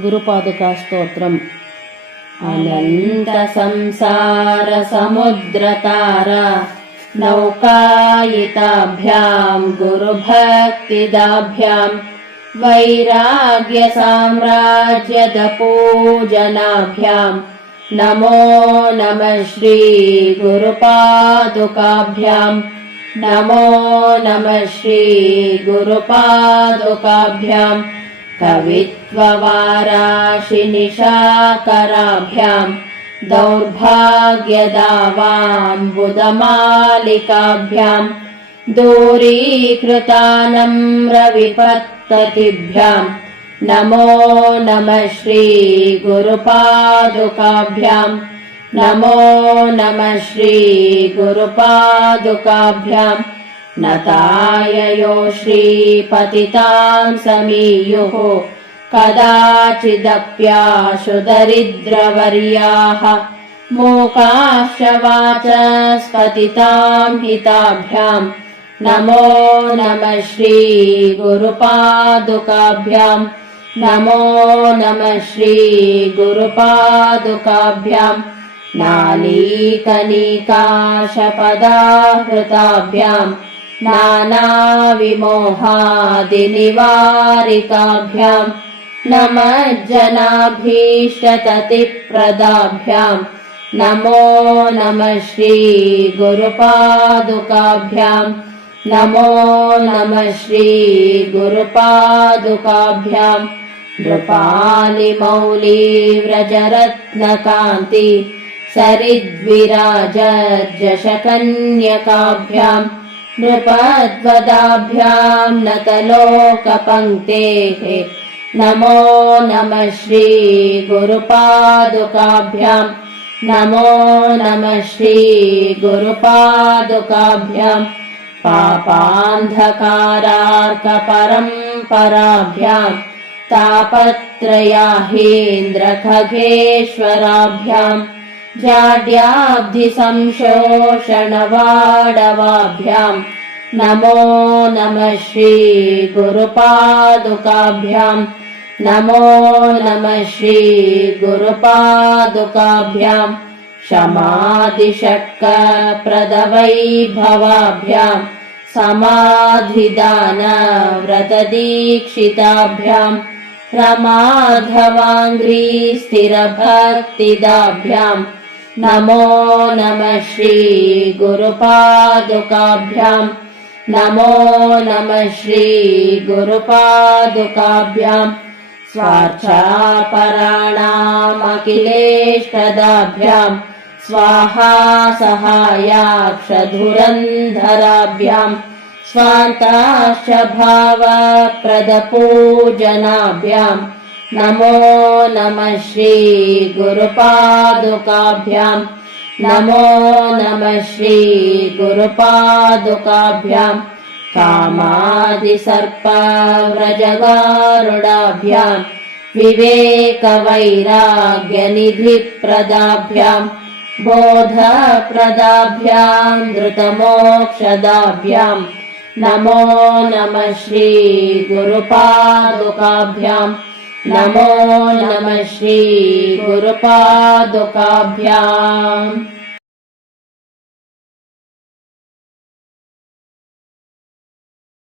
गुरुपादुका स्तोत्रम्। अनंत संसार समुद्रतार नौकायिताभ्यां गुरुभक्तिदाभ्यां वैराग्य साम्राज्यद पूजनाभ्यां नमो नमः श्री गुरुपादुकाभ्यां नमो नमः श्री गुरुपादुकाभ्यां कवित्ववाराशिनिशाकराभ्यां दौर्भाग्यदावाम्बुदमालिकाभ्यां दूरीकृतानम्रविपत्ततिभ्यां नमो नमः श्री गुरुपादुकाभ्यां नमो नमः श्री गुरुपादुकाभ्यां नताययो श्रीपतितां समीयुः कदाचिदप्याशु दरिद्रवर्याः मूकाश्च वाचस्पतितां हिताभ्यां नमो नमः श्री गुरुपादुकाभ्यां नमो नमः श्री गुरुपादुकाभ्यां नालीकनिकाशपदाहृताभ्यां नानाविमोहादिनिवारिकाभ्यां नमज्जनाभीष्टततिप्रदाभ्यां नमो नमः श्री गुरुपादुकाभ्यां नमो नमः श्री गुरुपादुकाभ्यां नृपालिमौलिव्रजरत्नकान्ति सरिद्विराजज्जशकन्यकाभ्यां नृपद्वदाभ्यां नतलोकपङ्क्तेः नमो नमः श्री गुरुपादुकाभ्यां नमो नमः श्री गुरुपादुकाभ्यां पापान्धकारार्कपरम्पराभ्यां तापत्रयाहीन्द्रखगेश्वराभ्यां जाड्याब्धिसंशोषणवाडवाभ्यां नमो नमः श्री गुरुपादुकाभ्यां नमो नमः श्री गुरुपादुकाभ्यां शमादिषट्कप्रदवैभवाभ्यां समाधिदानव्रतदीक्षिताभ्यां रमाधवाङ्घ्रिस्थिरभक्तिदाभ्यां नमो नमः श्री गुरुपादुकाभ्यां नमो नमः श्री गुरुपादुकाभ्यां स्वार्थापराणामखिलेष्टदाभ्यां स्वाहा सहायाक्षधुरन्धराभ्यां स्वान्ताश्च भावप्रदपूजनाभ्यां नमो नमः श्री गुरुपादुकाभ्यां नमो नमः श्री गुरुपादुकाभ्यां कामादिसर्पव्रजगारुडाभ्यां विवेकवैराग्यनिधिप्रदाभ्यां बोधप्रदाभ्यां धृतमोक्षदाभ्यां नमो नमः श्री गुरुपादुकाभ्यां नमो नमः श्री गुरुपादुकाभ्याम्।